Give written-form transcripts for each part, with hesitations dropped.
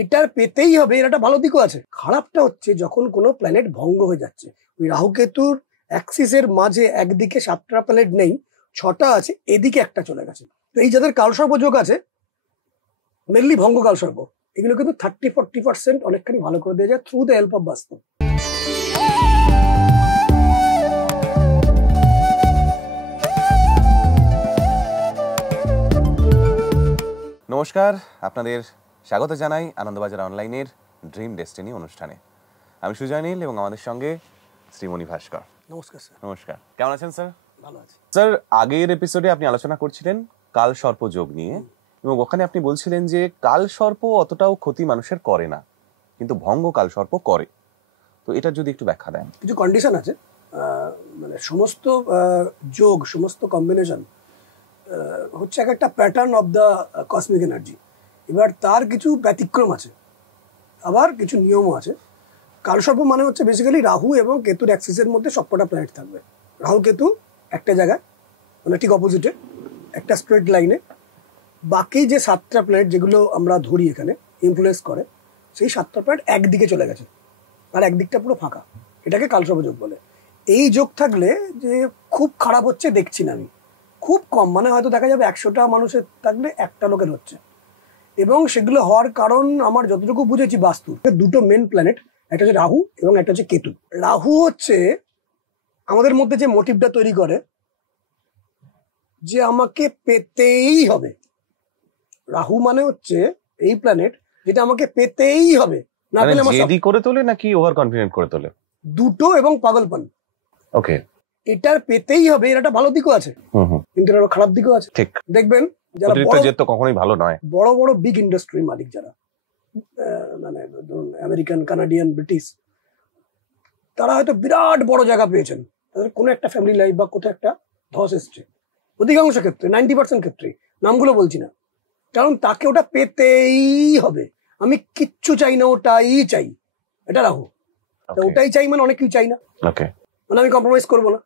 এটার পেতেই হবে, এর একটা ভালো দিকও আছে। খারাপটা হচ্ছে যখন কোনো প্ল্যানেট ভঙ্গ হয়ে যাচ্ছে। ওই রাহু কেতুর অ্যাক্সিসের মাঝে একদিকে 7টা প্ল্যানেট নেই, 6টা আছে, এদিকে একটা চলে গেছে। তো এই যাদের কালসর্প যোগ আছে, মেনলি ভঙ্গ কালসর্প, এগুলো কিন্তু 30-40% অনেকখানি ভালো করে দেওয়া যায় থ্রু দ্য হেল্প অফ বাস্তু। নমস্কার, আপনাদের স্বাগত জানাই আনন্দবাজার অনলাইনের ড্রিম ডেস্টিনি অনুষ্ঠানে। আমি সুজয় নীল এবং আমাদের সঙ্গে শ্রীমণি ভাস্কর। নমস্কার স্যার। নমস্কার, কেমন আছেন স্যার? ভালো আছি স্যার। আগের এপিসোডে আপনি আলোচনা করছিলেন কাল সর্প যোগ নিয়ে, এবং ওখানে আপনি বলছিলেন যে কাল সর্প অতটাও ক্ষতি মানুষের করে না, কিন্তু ভঙ্গ কাল সর্প করে। তো এটা যদি একটু ব্যাখ্যা দেন। কিছু কন্ডিশন আছে, মানে সমস্ত যোগ, সমস্ত কম্বিনেশন হচ্ছে এক একটা pattern of the cosmic energy. এবার তার কিছু ব্যতিক্রম আছে, আবার কিছু নিয়মও আছে। কালসর্প মানে হচ্ছে বেসিক্যালি রাহু এবং কেতুর অ্যাক্সিসের মধ্যে সবকটা প্ল্যানেট থাকবে। রাহু কেতু একটা জায়গায়, মানে ঠিক অপোজিটে, একটা স্ট্রেট লাইনে। বাকি যে 7টা প্ল্যানেট যেগুলো আমরা ধরি এখানে ইনফ্লুয়েন্স করে, সেই 7টা প্ল্যানেট একদিকে চলে গেছে, আর একদিকটা পুরো ফাঁকা। এটাকে কালসর্প যোগ বলে। এই যোগ থাকলে যে খুব খারাপ হচ্ছে দেখছি না আমি, খুব কম, মানে হয়তো দেখা যাবে 100টা মানুষের থাকলে একটা লোকের হচ্ছে। এবং সেগুলো হওয়ার কারণ আমার যতটুকু বুঝেছি বাস্তুর দুটো মেন প্ল্যানেট, একটা হচ্ছে রাহু এবং একটা হচ্ছে কেতু। রাহু হচ্ছে আমাদের মধ্যে যে মোটিভটা তৈরি করে যে আমাকে পেতেই হবে। রাহু মানে হচ্ছে এই প্ল্যানেট যেটা আমাকে পেতেই হবে, না পেলে আমার জেদি করে তোলে নাকি ওভার কনফিডেন্ট করে তোলে? দুটো এবং পাগলপন। ওকে, এটার পেতেই হবে, এর একটা ভালো দিকও আছে, কিন্তু এর খারাপ দিকও আছে। ঠিক। দেখবেন যারা জেদ তো কখনোই ভালো নয়। বড় বড় বিগ ইন্ডাস্ট্রির মালিক যারা, মানে ধরুন আমেরিকান, কানাডিয়ান, ব্রিটিশ, তারা হয়তো বিরাট বড় জায়গা পেয়েছেন, তাদের কোনো একটা ফ্যামিলি লাইফ বা কোথাও একটা ধস এসছে। অধিকাংশ ক্ষেত্রে 90% ক্ষেত্রে, নামগুলো বলছি না, কারণ তাকে ওটা পেতেই হবে। আমি কিচ্ছু চাই না, ওটাই চাই। এটা রাহু, ওটাই চাই মানে অনেক কিছু চাই না, মানে আমি কম্প্রোমাইজ করবো না।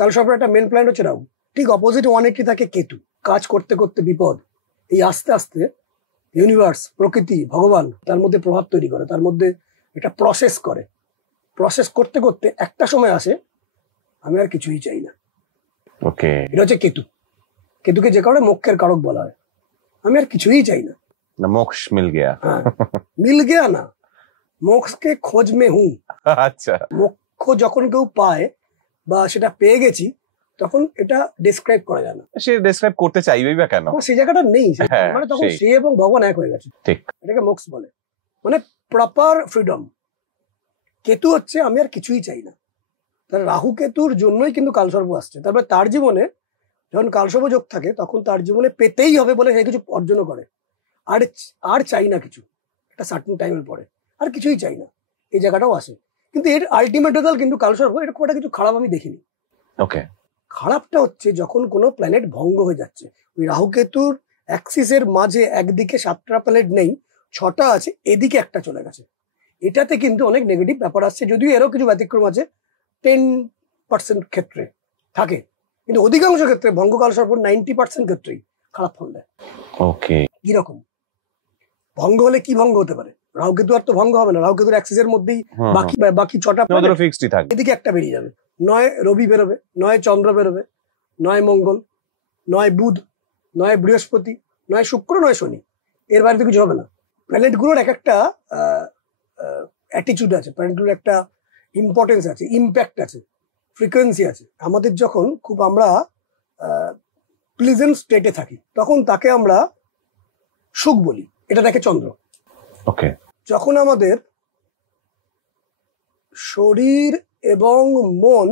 কালসর্পের একটা মেন প্ল্যান হচ্ছে রাহু। ঠিক অপোজিট 180 থাকে কেতু। কাজ করতে করতে বিপদ, এই আস্তে আস্তে ইউনিভার্স, প্রকৃতি, ভগবান তার মধ্যে প্রভাব তৈরি করে, তার মধ্যে একটা প্রসেস করে। প্রসেস করতে করতে একটা সময় আসে আমি আর কিছুই চাই না। এটা হচ্ছে কেতু। কেতুকে যে কারণে মোক্ষের কারক বলা হয়। আমি আর কিছুই চাই না, মোক্ষ মিল গেয়া। হ্যাঁ, মিল গেয়া না, মোক্ষকে খোঁজ মে হুঁ। আচ্ছা, মোক্ষ যখন কেউ পায় বা সেটা পেয়ে গেছি, তখন এটা ডেসক্রাইব করা যায় না। সে ডেসক্রাইব করতে চাইবেই বা কেন? সেই জায়গাটা নেই, মানে তখন সে এবং ভগবান এক হয়ে গেছে। ঠিক, এটাকে মোক্ষ বলে, মানে প্রপার ফ্রিডম। কেতু হচ্ছে আমি আর কিছুই চাই না। তার রাহু কেতুর জন্যই কিন্তু কালসর্প আসছে। তারপরে তার জীবনে যখন কালসর্প যোগ থাকে, তখন তার জীবনে পেতেই হবে বলে সে কিছু অর্জনও করে। আর চাই না কিছু, একটা সার্টেন টাইমের পরে আর কিছুই চাই না, এই জায়গাটাও আসে। কিন্তু এর আলটিমেট রেজাল্ট কিন্তু কালসর্প, এটা খুব একটা কিছু খারাপ আমি দেখিনি। ওকে, খারাপটা হচ্ছে যখন কোনো প্ল্যানেট ভঙ্গ হয়ে যাচ্ছে। ওই রাহু কেতুর অ্যাক্সিসের মাঝে একদিকে 7টা প্ল্যানেট নেই, 6টা আছে, এদিকে একটা চলে গেছে। এটাতে কিন্তু অনেক নেগেটিভ ব্যাপার আসছে, যদিও এরও কিছু ব্যতিক্রম আছে, 10% ক্ষেত্রে থাকে, কিন্তু অধিকাংশ ক্ষেত্রে ভঙ্গ কালসর্প 90% ক্ষেত্রেই খারাপ ফল দেয়। ওকে, কিরকম ভঙ্গ হলে কি ভঙ্গ হতে পারে? রাহু কেতু আর তো ভঙ্গ হবে না, রাহু কেতুর অ্যাক্সিসের মধ্যেই বাকি 6টা ফিক্সডই থাকবে। এদিকে একটা বেরিয়ে যাবে, নয় রবি বেরোবে, নয় চন্দ্র বেরোবে, নয় মঙ্গল, নয় বুধ, নয় বৃহস্পতি, নয় শুক্র, নয় শনি। এর বাইরে তো কিছু হবে না। প্ল্যানেটগুলোর এক একটা অ্যাটিচিউড আছে, প্ল্যানেটগুলোর একটা ইম্পর্টেন্স আছে, ইম্প্যাক্ট আছে, ফ্রিকোয়েন্সি আছে। আমাদের যখন খুব আমরা প্লিজেন্ট স্টেটে থাকি, তখন তাকে আমরা সুখ বলি, এটা দেখে চন্দ্র। ওকে, যখন আমাদের শরীর এবং মন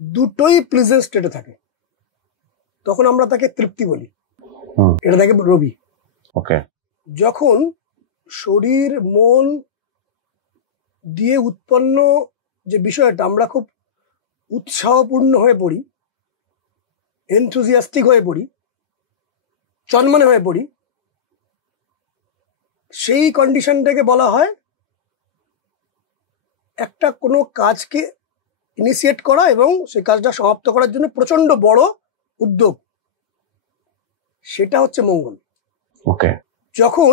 দুটোই প্লিজেন্ট স্টেটে থাকে, তখন আমরা তাকে তৃপ্তি বলি, এটা দেখে রবি। ওকে, যখন শরীর মন দিয়ে উৎপন্ন যে বিষয়টা, আমরা খুব উৎসাহপূর্ণ হয়ে পড়ি, এনথুজিয়াস্টিক হয়ে পড়ি, চনমনে হয়ে পড়ি, সেই কন্ডিশনটাকে বলা হয় একটা কোনো কাজকে ইনিশিয়েট করা এবং সেই কাজটা সমাপ্ত করার জন্য প্রচন্ড বড় উদ্যোগ, সেটা হচ্ছে মঙ্গল। ওকে, যখন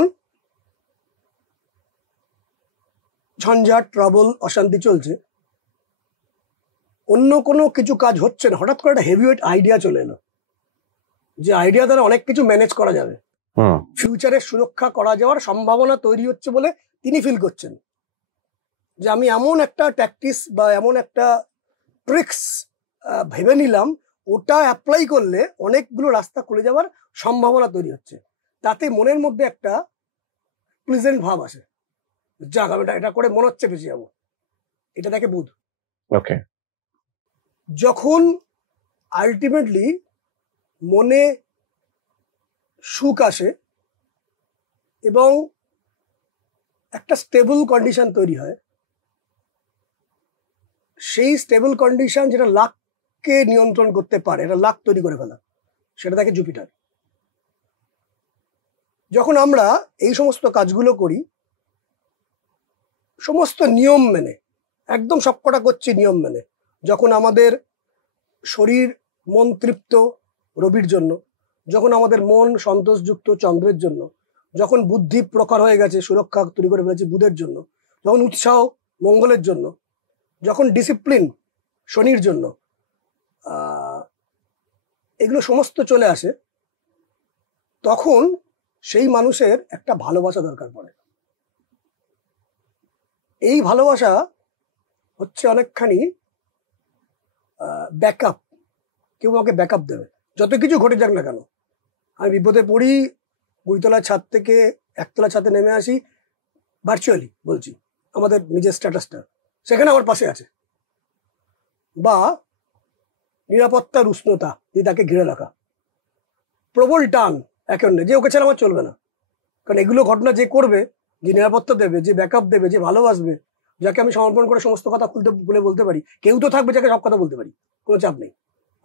ঝঞ্ঝাট, ট্রাবল, অশান্তি চলছে, অন্য কোনো কিছু কাজ হচ্ছে না, হঠাৎ করে একটা হেভিওয়েট আইডিয়া চলে এলো, যে আইডিয়া দ্বারা অনেক কিছু ম্যানেজ করা যাবে, ফিউচারের সুরক্ষা করা যাওয়ার সম্ভাবনা তৈরি হচ্ছে বলে তিনি ফিল করছেন যে আমি এমন একটা ট্যাকটিস বা এমন একটা ট্রিক্স ভেবে নিলাম, ওটা অ্যাপ্লাই করলে অনেকগুলো রাস্তা খুলে যাওয়ার সম্ভাবনা তৈরি হচ্ছে। তাতে মনের মধ্যে একটা প্লিজেন্ট ভাব আসে, যাক আমি এটা করে মনে হচ্ছে বেঁচে যাবো। এটা দেখে বুধ। ওকে, যখন আলটিমেটলি মনে সুখ আসে এবং একটা স্টেবল কন্ডিশন তৈরি হয়, সেই স্টেবল কন্ডিশন যেটা লাককে নিয়ন্ত্রণ করতে পারে, এটা লাক তৈরি করে ফেলা, সেটা দেখে জুপিটার। যখন আমরা এই সমস্ত কাজগুলো করি সমস্ত নিয়ম মেনে, একদম সবকটা করছি নিয়ম মেনে, যখন আমাদের শরীর মন তৃপ্ত রবির জন্য, যখন আমাদের মন সন্তোষযুক্ত চন্দ্রের জন্য, যখন বুদ্ধি প্রখর হয়ে গেছে সুরক্ষা তৈরি করে ফেলেছে বুধের জন্য, যখন উৎসাহ মঙ্গলের জন্য, যখন ডিসিপ্লিন শনির জন্য, এগুলো সমস্ত চলে আসে, তখন সেই মানুষের একটা ভালোবাসা দরকার পড়ে। এই ভালোবাসা হচ্ছে অনেকখানি ব্যাকআপ। কেউ আমাকে ব্যাকআপ দেবে, যত কিছু ঘটে যাক না কেন। আমি বিপদে পড়ি, 2 তলার ছাদ থেকে 1 তলার ছাদে নেমে আসি, ভার্চুয়ালি বলছি, আমাদের নিজের স্ট্যাটাসটা সেখানে আমার পাশে আছে। বা নিরাপত্তার উষ্ণতা দিয়ে তাকে ঘিরে রাখা, প্রবল টান একে অন্য, যে ওকে ছাড়া আমার চলবে না। কারণ এগুলো ঘটনা যে করবে, যে নিরাপত্তা দেবে, যে ব্যাকআপ দেবে, যে ভালোবাসবে, যাকে আমি সমর্পণ করে সমস্ত কথা খুলে বলতে পারি, কেউ তো থাকবে যাকে সব কথা বলতে পারি, কোনো চাপ নেই,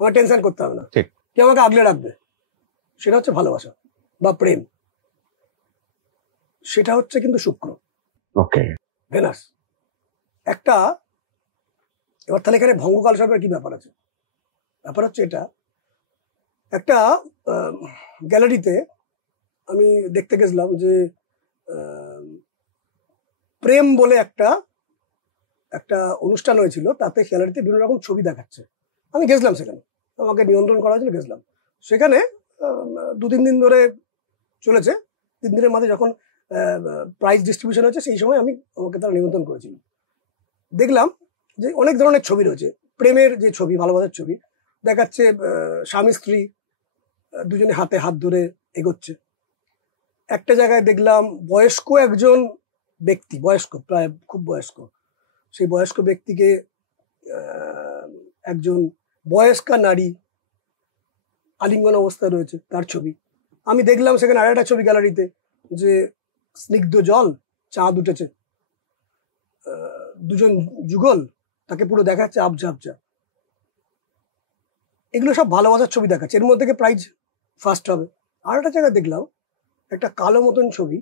আমার টেনশন করতে হবে না, কেউ আমাকে আগলে রাখবে, সেটা হচ্ছে ভালোবাসা বা প্রেম। সেটা হচ্ছে কিন্তু শুক্র, ওকে, ভেনাস একটা। এবার তাহলে এখানে ভঙ্গকাল সরকার কি ব্যাপার আছে? ব্যাপার হচ্ছে এটা, একটা গ্যালারিতে আমি দেখতে গেছিলাম যে প্রেম বলে একটা অনুষ্ঠান হয়েছিল, তাতে গ্যালারিতে বিভিন্ন রকম ছবি দেখাচ্ছে। আমি গেছিলাম সেখানে, আমাকে নিয়ন্ত্রণ করা হয়েছিল, গেছিলাম সেখানে। 2-3 দিন ধরে চলেছে। 3 দিনের মাঝে যখন প্রাইজ ডিস্ট্রিবিউশন হচ্ছে, সেই সময় আমাকে তারা নিমন্ত্রণ করেছিল। দেখলাম যে অনেক ধরনের ছবি রয়েছে, প্রেমের যে ছবি, ভালোবাসার ছবি দেখাচ্ছে, স্বামী স্ত্রী দুজনে হাতে হাত ধরে এগোচ্ছে। একটা জায়গায় দেখলাম বয়স্ক একজন ব্যক্তি, বয়স্ক প্রায় খুব বয়স্ক, সেই বয়স্ক ব্যক্তিকে একজন বয়স্কা নারী আলিঙ্গন অবস্থায় রয়েছে, তার ছবি। আমি দেখলাম সেখানে আরেকটা ছবি গ্যালারিতে, যে স্নিগ্ধ জল, চাঁদ উঠেছে, দুজন যুগল, তাকে পুরো দেখাচ্ছে আবজা আবজা। এগুলো সব ভালোবাসার ছবি দেখাচ্ছে, এর মধ্যে প্রাইজ ফার্স্ট হবে। আর একটা জায়গায় দেখলাম একটা কালো মতন ছবি,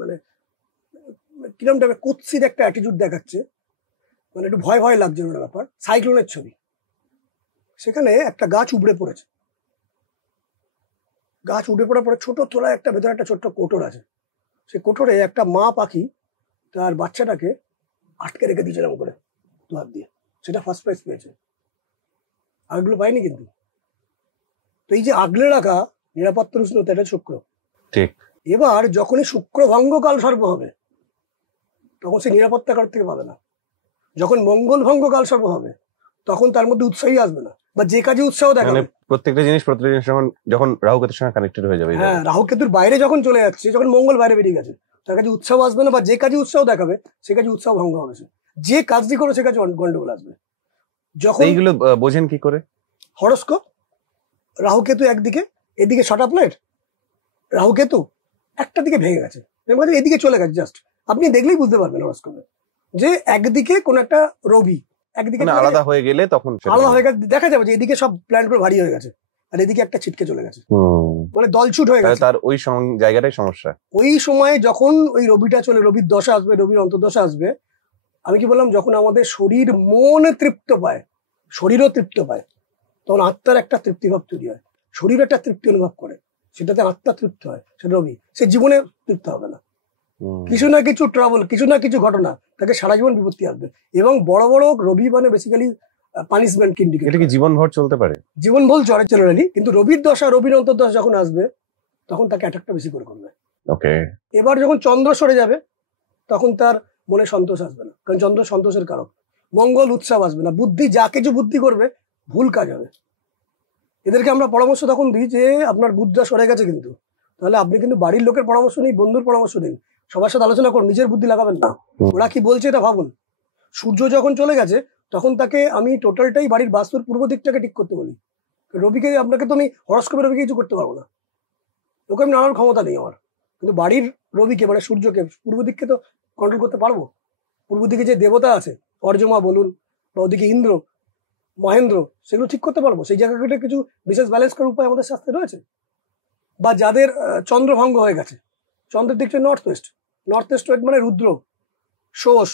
মানে কিরম টাইপের কুৎসিত একটা অ্যাটিটিউড দেখাচ্ছে, মানে একটু ভয় ভয় লাগছে ওটা ব্যাপার, সাইক্লোনের ছবি। সেখানে একটা গাছ উবড়ে পড়েছে, গাছ উবড়ে পড়ার পরে ছোট তোলা একটা ভেতরে একটা ছোট্ট কোটর আছে, সেই কোটরে একটা মা পাখি তার বাচ্চাটাকে আটকে রেখে দিয়েছে এরকম করে 2 হাত দিয়ে, সেটা ফার্স্ট প্রাইজ পেয়েছে। আগগুলো পাইনি কিন্তু। তো এই যে আগলে রাখা নিরাপত্তার উষ্ণতা, এটা শুক্র। ঠিক। এবার যখনই শুক্র ভঙ্গ কাল সর্প হবে, তখন সে নিরাপত্তা কার থেকে পাবে না। যখন মঙ্গল ভঙ্গ কাল সর্প হবে, তখন তার মধ্যে উৎসাহী আসবে না, বা যে কাজে উৎসাহ দেখাবে, প্রত্যেকটা জিনিস যখন রাহু কেতুর সঙ্গে কানেক্টেড হয়ে যাবে, হ্যাঁ, রাহু কেতুর বাইরে যখন চলে যাচ্ছে, যখন মঙ্গল বাইরে বেরিয়ে গেছে, তার কাছে উৎসাহ আসবে না, বা যে কাজে উৎসাহ দেখাবে সে কাজে উৎসাহ ভঙ্গ হবে, যে কাজটি করবে সে কাজে গন্ডগোল আসবে। যখন এইগুলো বোঝেন কি করে? হরস্কোপ, রাহু কেতু একদিকে, এদিকে ছটা প্লেট, রাহু কেতু একটা দিকে ভেঙে গেছে, এদিকে চলে গেছে, জাস্ট আপনি দেখলেই বুঝতে পারবেন হরস্কোপে, যে একদিকে কোন একটা রবি একদিকে আলাদা হয়ে গেলে, তখন আলাদা হয়ে গেছে, দেখা যাবে যে এদিকে সব প্ল্যানেট গুলো ভারী হয়ে গেছে, আর এদিকে একটা ছিটকে চলে গেছে, মানে দলছুট হয়ে গেছে। তার ওই জায়গাটাই সমস্যা। ওই সময় যখন ওই রবিটা চলে, রবির দশা আসবে, রবির অন্তর্দশা আসবে, আমি কি বললাম, যখন আমাদের শরীর মন তৃপ্ত পায়, শরীরও তৃপ্ত পায়, তখন আত্মার একটা তৃপ্তিভাব তৈরি হয়, শরীর একটা তৃপ্তি অনুভব করে, সেটাতে আত্মা তৃপ্ত হয়, সেটা রবি, সে জীবনে তৃপ্ত হবে না। কিছু না কিছু ট্রাবল, কিছু না কিছু ঘটনা তাকে সারা জীবন বিপত্তি আসবে। এবং বড় বড় রবি মানে বেসিক্যালি পানিশমেন্ট ইন্ডিকেট। এটা কি জীবনভর চলতে পারে? জীবনভর জেনারেলি, কিন্তু রবির দশা, রবির অন্তর্দশা যখন আসবে তখন তাকে অ্যাটাকটা বেশি করে করবে। ওকে। এবার যখন চন্দ্র সরে যাবে তখন তার মনে সন্তোষ আসবে না, কারণ চন্দ্র সন্তোষের কারক। মঙ্গল উৎসব আসবে না, বুদ্ধি যা কিছু বুদ্ধি করবে ভুল কাজ হবে। এদেরকে আমরা পরামর্শ তখন দিই যে আপনার বুদ্ধিটা সরে গেছে, কিন্তু তাহলে আপনি কিন্তু বাড়ির লোকের পরামর্শ নিন, বন্ধুর পরামর্শ নিন, সবার সাথে আলোচনা করুন, নিজের বুদ্ধি লাগাবেন না। ওরা কি বলছে এটা ভাবুন। সূর্য যখন চলে গেছে তখন তাকে আমি টোটালটাই বাড়ির বাস্তুর পূর্ব দিকটাকে ঠিক করতে বলি। রবিকে, আপনাকে তো আমি হরস্কোপে রবিকে কিছু করতে পারবো না, ওকে আমি নানার ক্ষমতা নেই আমার, কিন্তু বাড়ির রবিকে মানে সূর্যকে পূর্ব দিককে তো কন্ট্রোল করতে পারবো। পূর্ব দিকে যে দেবতা আছে, অর্জমা বলুন বা ওদিকে ইন্দ্র, মহেন্দ্র, সেগুলো ঠিক করতে পারবো। সেই জায়গাটা কিছু বিশেষ ব্যালেন্স করার উপায় আমাদের শাস্ত্রে রয়েছে। বা যাদের চন্দ্রভঙ্গ হয়ে গেছে, চন্দ্রের দিকটা নর্থ ওয়েস্ট, নর্থ ওয়েস্ট মানে রুদ্র, শোষ,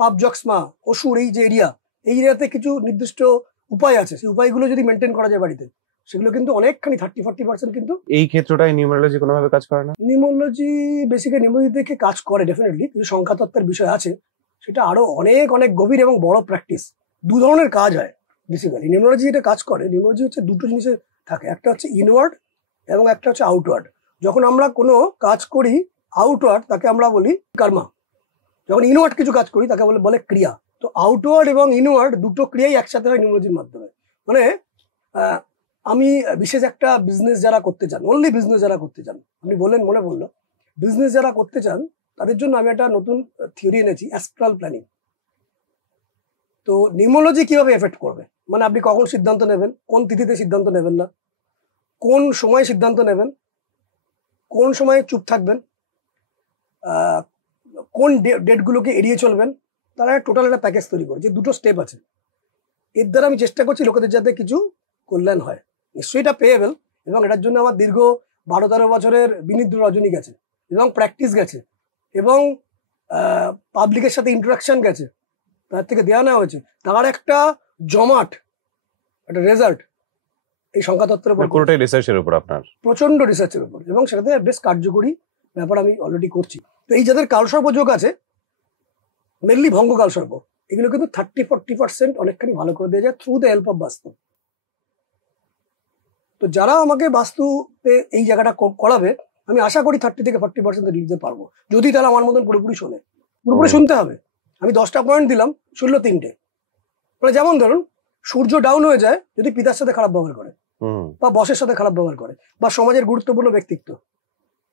পাপজক্সমা, অসুর, এই যে এরিয়া, এই এরিয়াতে কিছু নির্দিষ্ট উপায় আছে। সেই উপায়গুলো যদি মেনটেন করা যায় বাড়িতে, সেগুলো কিন্তু অনেকখানি 30-40% কিন্তু। এই ক্ষেত্রটায় নিউমারোলজি কোনোভাবে কাজ করে না? নিউমারোলজি বেসিক্যালি নিউমারোলজি দেখে কাজ করে ডেফিনেটলি, কিছু সংখ্যাতত্ত্বের বিষয় আছে, সেটা আরো অনেক অনেক গভীর এবং বড় প্র্যাকটিস। দু ধরনের কাজ হয় বেসিক্যালি নিউমারোলজি যেটা কাজ করে। নিউমারোলজি হচ্ছে দুটো জিনিসে থাকে, একটা হচ্ছে ইনওয়ার্ড এবং একটা হচ্ছে আউটওয়ার্ড। যখন আমরা কোনো কাজ করি আউটওয়ার্ড তাকে আমরা বলি কর্মা, যখন ইনওয়ার্ড কিছু কাজ করি তাকে বলে ক্রিয়া। তো আউটওয়ার্ড এবং ইনওয়ার্ড দুটো ক্রিয়াই একসাথে হয় নিউমারোলজির মাধ্যমে। মানে আমি বিশেষ একটা বিজনেস যারা করতে চান, অনলি বিজনেস যারা করতে চান, আপনি বললেন মনে পড়লো, বিজনেস যারা করতে চান তাদের জন্য আমি একটা নতুন থিওরি এনেছি, অ্যাস্ট্রাল প্ল্যানিং। তো নিউমারোলজি কিভাবে এফেক্ট করবে, মানে আপনি কখন সিদ্ধান্ত নেবেন, কোন তিথিতে সিদ্ধান্ত নেবেন না, কোন সময় সিদ্ধান্ত নেবেন, কোন সময় চুপ থাকবেন, কোন ডেটগুলোকে এড়িয়ে চলবেন, তারা টোটাল একটা প্যাকেজ তৈরি করে, যে দুটো স্টেপ আছে। এর দ্বারা আমি চেষ্টা করছি লোকেদের যাতে কিছু কল্যাণ হয়। নিশ্চয়ই এটা পেয়েবেল, এবং এটার জন্য আমার দীর্ঘ 12-13 বছরের বিনিদ্র রজনী গেছে, এবং প্র্যাকটিস গেছে, এবং পাবলিকের সাথে ইন্টারাকশন গেছে, তার থেকে দেওয়া নেওয়া হয়েছে, তার একটা জমাট একটা রেজাল্ট এই সংখ্যাতত্ত্বের উপর, পুরোটাই রিসার্চের উপর, আপনার প্রচন্ড রিসার্চের উপর, এবং সেটাতে বেশ কার্যকরী ব্যাপার আমি অলরেডি করছি। তো এই যাদের কালসর্প যোগ আছে, মেনলি ভঙ্গ কালসর্প, এগুলো কিন্তু 30-40% অনেকখানি ভালো করে দেওয়া যায় থ্রু দ্য হেল্প অফ বাস্তু। তো যারা আমাকে বাস্তুতে এই জায়গাটা করাবে, আমি আশা করি 30-40% দিতে পারবো, যদি তারা আমার মতন পুরোপুরি শোনে। পুরোপুরি শুনতে হবে। আমি 10টা পয়েন্ট দিলাম, শুনলো 3টে। মানে যেমন ধরুন, সূর্য ডাউন হয়ে যায় যদি পিতার সাথে খারাপ ব্যবহার করে, বা বসের সাথে খারাপ ব্যবহার করে, বা সমাজের গুরুত্বপূর্ণ ব্যক্তিত্ব,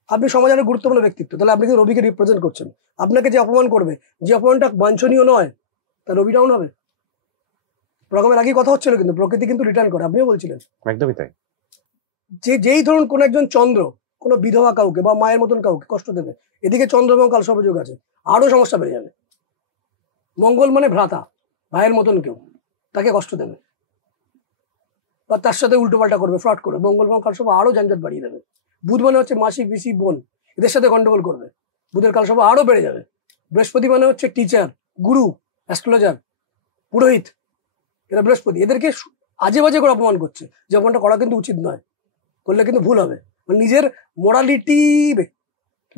আপনি সমাজের গুরুত্বপূর্ণ ব্যক্তিত্ব, তাহলে আপনি কিন্তু রবিকে রিপ্রেজেন্ট করছেন। আপনাকে যে অপমান করবে, যে অপমানটা বাঞ্ছনীয় নয়, তা রবি ডাউন হবে। প্রোগ্রামের আগে কথা হচ্ছিল, কিন্তু প্রকৃতি কিন্তু রিটার্ন করে, আপনিও বলছিলেন। একদমই তাই। যেই ধরুন কোন একজন চন্দ্র কোনো বিধবা কাউকে বা মায়ের মতন কাউকে কষ্ট দেবে, এদিকে চন্দ্র এবং কালসর্প যোগ আছে, আরো সমস্যা বেড়ে যাবে। মঙ্গল মানে ভ্রাতা, ভাইয়ের মতন কেউ, তাকে কষ্ট দেবে, বা তার সাথে উল্টোপাল্টা করবে, ফ্রড করবে। মঙ্গল এবং কালসর্প আরো ঝঞ্ঝাট বাড়িয়ে দেবে। বুধ মানে হচ্ছে মাসি, পিসি, বোন, এদের সাথে গন্ডগোল করবে, বুধের কালসর্প আরো বেড়ে যাবে। বৃহস্পতি মানে হচ্ছে টিচার, গুরু, অ্যাস্ট্রোলজার, পুরোহিত, এরা বৃহস্পতি, এদেরকে আজে বাজে করে অপমান করছে। যে অপমানটা করা কিন্তু উচিত নয়, করলে কিন্তু ভুল হবে। মানে নিজের মোরালিটি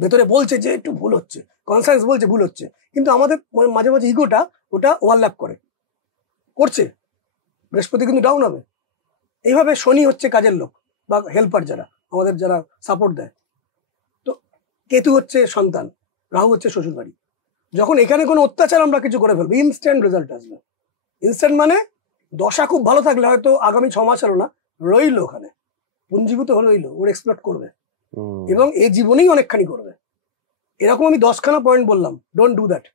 ভেতরে বলছে যে একটু ভুল হচ্ছে, কনসায়েন্স বলছে ভুল হচ্ছে, কিন্তু আমাদের মাঝে মাঝে ইগোটা ওটা ওভারল্যাপ করছে, বৃহস্পতি কিন্তু ডাউন হবে। এইভাবে শনি হচ্ছে কাজের লোক বা হেল্পার, যারা আমাদের যারা সাপোর্ট দেয়। তো কেতু হচ্ছে সন্তান, রাহু হচ্ছে শ্বশুর বাড়ি। যখন এখানে কোনো অত্যাচার আমরা কিছু করে ফেলবো, ইনস্ট্যান্ট রেজাল্ট আসবে। ইনস্ট্যান্ট মানে দশা খুব ভালো থাকলে হয়তো আগামী 6 মাস হলো না, রইলো ওখানে, পুঞ্জীভূত হলো, রইলো, ওর এক্সপ্লট করবে, এবং এই জীবনেই অনেকখানি করবে। এরকম আমি 10খানা পয়েন্ট বললাম, ডোন্ট ডু দ্যাট।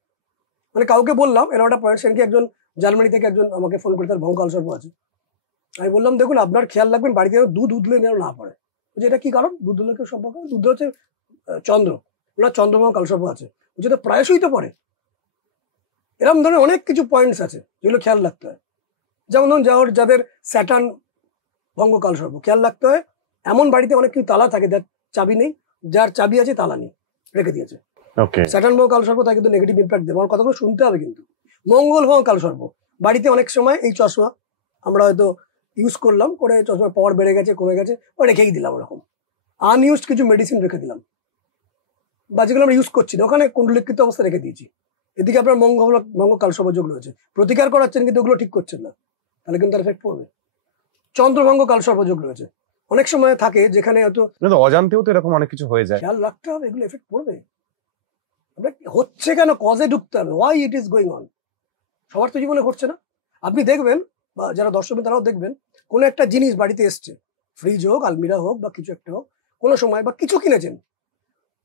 মানে কাউকে বললাম এরকম একটা পয়েন্ট, সেদিনকে একজন জার্মানি থেকে একজন আমাকে ফোন করে, তার ভঙ্গ কালসর্প আছে। আমি বললাম দেখুন, আপনার খেয়াল রাখবেন বাড়িতে দুধ উঠলে যেন না পড়ে। বলছে এটা কি কারণ? দুধ উঠলে কেউ সম্পর্ক, দুধ হচ্ছে চন্দ্র, ওনার চন্দ্রভঙ্গ কালসর্প আছে। বলছে তো প্রায়শই তো পড়ে। এরকম ধরনের অনেক কিছু পয়েন্টস আছে যেগুলো খেয়াল রাখতে হয়। যেমন ধরুন যাদের স্যাটার্ন ভঙ্গ কালসর্প, খেয়াল রাখতে হয় এমন বাড়িতে অনেক কিছু তালা থাকে, যার চাবি নেই, যার চাবি আছে তালা নেই, রেখে দিয়েছে। স্যাটার্ন ভঙ্গ কালসর্প তাই কিন্তু নেগেটিভ ইম্প্যাক্ট দেবে, আমার কথাগুলো শুনতে হবে। কিন্তু মঙ্গল ভঙ্গ কালসর্প বাড়িতে অনেক সময় এই চশমা আমরা হয়তো ইউজ করলাম, করে চশমার পাওয়ার বেড়ে গেছে, কমে গেছে, ও রেখেই দিলাম, ওরকম আনইউজড কিছু মেডিসিন রেখে দিলাম, বা যেগুলো আমরা ইউজ করছি না ওখানে কুণ্ডলিকৃত অবস্থা রেখে দিয়েছি, এদিকে আপনার মঙ্গ কালসর্প যোগ রয়েছে, প্রতিকার করাচ্ছেন কিন্তু ওগুলো ঠিক করছেন না, তাহলে কিন্তু তার এফেক্ট পড়বে। চন্দ্রভঙ্গ কালসর্প যোগ রয়েছে, অনেক সময় থাকে যেখানে হয়তো অজান্তেও তো এরকম অনেক কিছু হয়ে যায়, খেয়াল রাখতে হবে, এগুলো এফেক্ট পড়বে। হচ্ছে কেন, কজে ঢুকতে হবে, why it is going on. সবার তো জীবনে ঘটছে না। আপনি দেখবেন বা যারা দর্শক তারাও দেখবেন, কোনো একটা জিনিস বাড়িতে এসছে, ফ্রিজ হোক, আলমিরা হোক বা কিছু একটা হোক, কোনো সময় বা কিছু কিনেছেন,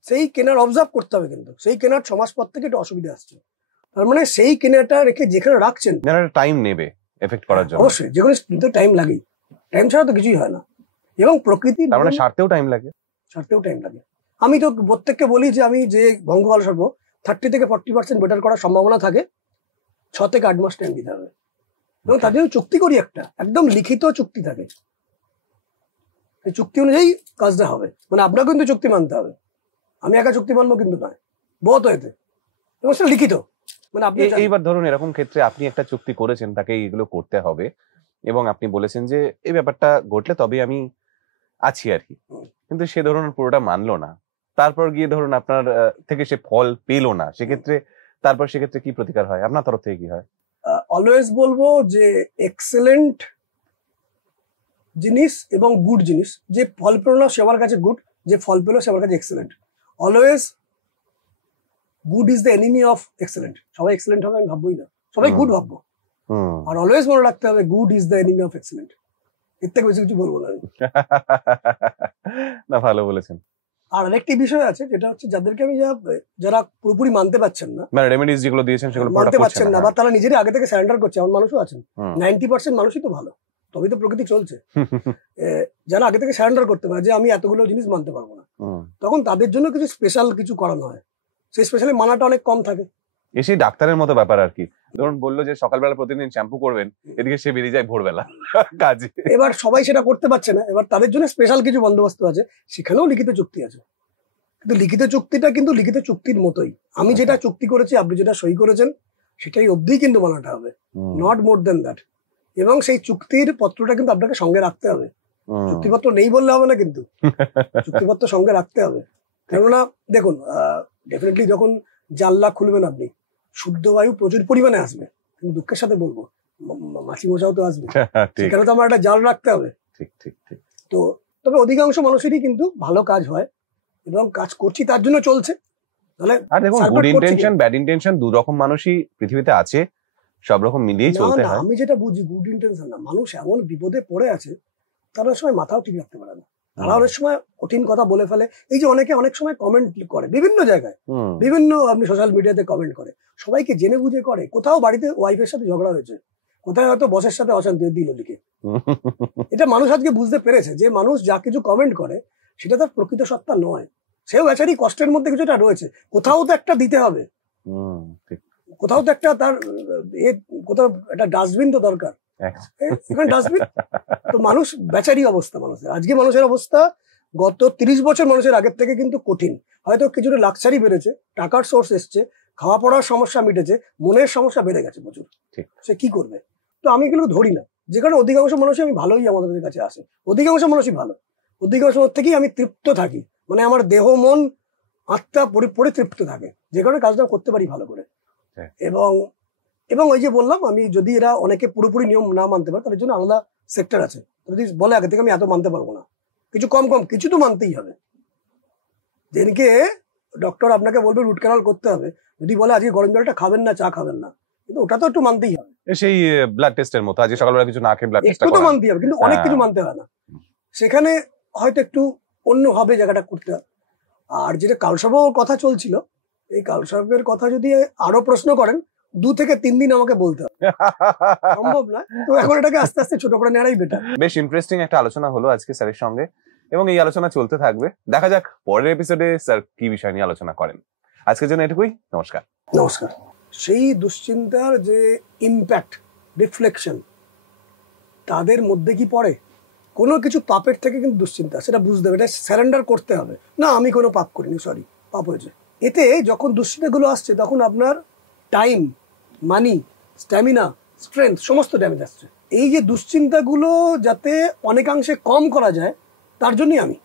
সেই কেনার অবজার্ভ করতে হবে, কিন্তু সেই কেনার 6 মাস পর থেকে একটু অসুবিধা আসছে, তার মানে সেই কেনাটা রেখে যেখানে রাখছেন টাইম নেবে এফেক্ট করার জন্য। অবশ্যই যেগুলো কিন্তু টাইম লাগেই, টাইম ছাড়া তো কিছুই হয় না। এবং প্রকৃতি তার মানে সারতেও টাইম লাগে, আমি তো প্রত্যেককে বলি যে আমি যে ভঙ্গ কালসর্প 30 থেকে 40% বেটার করার সম্ভাবনা থাকে, 6 থেকে 8 মাস টাইম দিতে হবে। এবং তার জন্য চুক্তি করি, একটা একদম লিখিত চুক্তি থাকে, এই চুক্তি অনুযায়ী কাজটা হবে, মানে আপনাকে কিন্তু চুক্তি মানতে হবে, আমি একা চুক্তি মানবো কিন্তু নয়, বহুত হয়েছে, এবং সেটা লিখিত। মানে আপনি এইবার ধরুন এরকম ক্ষেত্রে আপনি একটা চুক্তি করেছেন, তাকে এইগুলো করতে হবে, এবং আপনি বলেছেন যে এই ব্যাপারটা ঘটলে তবে আমি আছি আর কি, কিন্তু সে ধরুন পুরোটা মানলো না, তারপর গিয়ে ধরুন আপনার থেকে সে ফল পেলো না, সেক্ষেত্রে কি প্রতিকার হয় আপনার তরফ থেকে, কি হয়? অলওয়েজ বলবো যে এক্সেলেন্ট জিনিস এবং গুড জিনিস, যে ফল পেলো না সবার কাছে গুড, যে ফল পেলো সবার কাছে excellent. Always good is the enemy of excellent. সবাই এক্সেলেন্ট হবে আমি ভাববোই না, সবাই গুড ভাববো। আর অলওয়েজ মনে রাখতে হবে good is the enemy of excellent. এর থেকে বেশি কিছু বলবো না। না, ভালো বলেছেন। আর আরেকটি বিষয় আছে, যেটা হচ্ছে যাদেরকে আমি যারা পুরোপুরি মানতে পারছেন না, মানে রেমেডিস যেগুলো দিয়েছেন সেগুলো মানতে পারছেন না, বা তারা নিজেরই আগে থেকে সারেন্ডার করছে, এমন মানুষও আছেন। 90% মানুষই তো ভালো, তবেই তো প্রকৃতি চলছে। যারা আগে থেকে সারেন্ডার করতে পারে যে আমি এতগুলো জিনিস মানতে পারবো না, তখন তাদের জন্য কিছু স্পেশাল কিছু করানো হয়, সেই স্পেশালি মানাটা অনেক কম থাকে। এসে ডাক্তারের মতো ব্যাপার আর কি, ধরুন বললো যে সকালবেলা প্রতিদিন শ্যাম্পু করবেন, এদিকে সে বেরিয়ে যায় ভোরবেলা কাজে। এবার সবাই সেটা করতে পারছে না, এবার তাদের জন্য স্পেশাল কিছু বন্দোবস্ত আছে, সেখানেও লিখিত চুক্তি আছে, কিন্তু লিখিত চুক্তিটা কিন্তু লিখিত চুক্তির মতোই, আমি যেটা চুক্তি করেছি, আপনি যেটা সই করেছেন, সেটাই অবধি কিন্তু মানাটা হবে, নট মোর দেন দ্যাট। এবং সেই চুক্তির পত্রটা কিন্তু আপনাকে সঙ্গে রাখতে হবে, চুক্তিপত্র নেই বললে হবে না, কিন্তু চুক্তিপত্র সঙ্গে রাখতে হবে। কেননা দেখুন, ডেফিনেটলি যখন জানলা খুলবেন আপনি, শুদ্ধ বায়ু প্রচুর পরিমাণে আসবে, কিন্তু দুঃখের সাথে বলবো মাছি মশাও তো আসবে, সেখানে তো আমার একটা জাল রাখতে হবে। তো তবে অধিকাংশ মানুষেরই কিন্তু ভালো কাজ হয়, এবং কাজ করছি তার জন্য চলছে। তাহলে আর দেখুন, গুড ইন্টেনশন ব্যাড ইন্টেনশন দু রকম মানুষই পৃথিবীতে আছে, সব রকম মিলিয়েই চলতে হয়। আমি যেটা বুঝি গুড ইন্টেনশন না, মানুষ এমন বিপদে পড়ে আছে, তারা সময় মাথাও ঠিক রাখতে পারে না, তারা অনেক সময় কঠিন কথা বলে ফেলে। এই যে অনেকে অনেক সময় কমেন্ট করে বিভিন্ন জায়গায়, বিভিন্ন আপনি সোশ্যাল মিডিয়াতে কমেন্ট করে, সবাইকে জেনে বুঝে করে। কোথাও বাড়িতে ওয়াইফের সাথে ঝগড়া হয়েছে, কোথায় হয়তো বসের সাথে অশান্তি দিল লিখে। এটা মানুষ আজকে বুঝতে পেরেছে যে মানুষ যা কিছু কমেন্ট করে সেটা তার প্রকৃত সত্তা নয়, সেও বেচারি কষ্টের মধ্যে কিছুটা রয়েছে, কোথাও তো একটা দিতে হবে, কোথাও তো একটা তার কোথাও একটা ডাস্টবিন তো দরকার, ডাস্টবিন। তো মানুষ বেচারি অবস্থা, মানুষের আজকে মানুষের অবস্থা গত 30 বছর মানুষের আগের থেকে কিন্তু কঠিন। হয়তো কিছুটা লাক্সারি বেড়েছে, টাকার সোর্স এসছে, খাওয়া পড়ার সমস্যা মিটেছে, মনের সমস্যা বেড়ে গেছে প্রচুর, সে কি করবে? তো আমি এগুলো ধরি না, যে কারণে অধিকাংশ মানুষই আমি ভালোই আমাদের কাছে আসে, অধিকাংশ মানুষই ভালো, অধিকাংশ থেকেই আমি তৃপ্ত থাকি, মানে আমার দেহ মন আত্মা পরিতৃপ্ত থাকে, যে কারণে কাজটা করতে পারি ভালো করে। এবং এবং ওই যে বললাম, আমি যদি এরা অনেকে পুরোপুরি নিয়ম না মানতে পারে, তাদের জন্য আলাদা সেক্টর আছে। যদি বলে আগে থেকে আমি এত মানতে পারবো না, কিছু কম কিছু তো মানতেই হবে। যেদিনকে ডক্টর আপনাকে বলবে রুট ক্যানাল করতে হবে, যদি বলে আজকে গরম জলটা খাবেন না, চা খাবেন না, কিন্তু ওটা তো একটু মানতেই হবে। সেই ব্লাড টেস্টের মতো আজকে সকালবেলা কিছু না খেয়ে ব্লাড টেস্ট একটু তো মানতেই হবে, কিন্তু অনেক কিছু মানতে হয় না, সেখানে হয়তো একটু অন্যভাবে জায়গাটা করতে হয়। আর যেটা কালসর্পের কথা চলছিল, এই কালসর্পের কথা যদি আরো প্রশ্ন করেন 2 থেকে 3 দিন আমাকে বলতে হবে, সম্ভব না। তো এখন এটাকে আস্তে আস্তে ছোট করে নেওয়াই বেটার। বেশ ইন্টারেস্টিং একটা আলোচনা হলো আজকে স্যারের সঙ্গে, এবং এই আলোচনা চলতে থাকবে। দেখা যাক পরের এপিসোডে স্যার কি বিষয় নিয়ে আলোচনা করেন। আজকের জন্য এটুকুই, নমস্কার। নমস্কার। সেই দুশ্চিন্তার যে ইম্প্যাক্ট, রিফ্লেকশন তাদের মধ্যে কি পড়ে, কোনো কিছু পাপের থেকে কিন্তু দুশ্চিন্তা, সেটা বুঝতে হবে, এটা সারেন্ডার করতে হবে। না আমি কোনো পাপ করিনি, সরি পাপ হয়েছে। এতে যখন দুশ্চিন্তাগুলো আসছে, তখন আপনার টাইম, মানি, স্ট্যামিনা, স্ট্রেংথ সমস্ত ড্যামেজ আসছে। এই যে দুশ্চিন্তাগুলো যাতে অনেকাংশে কম করা যায়, তার জন্যই আমি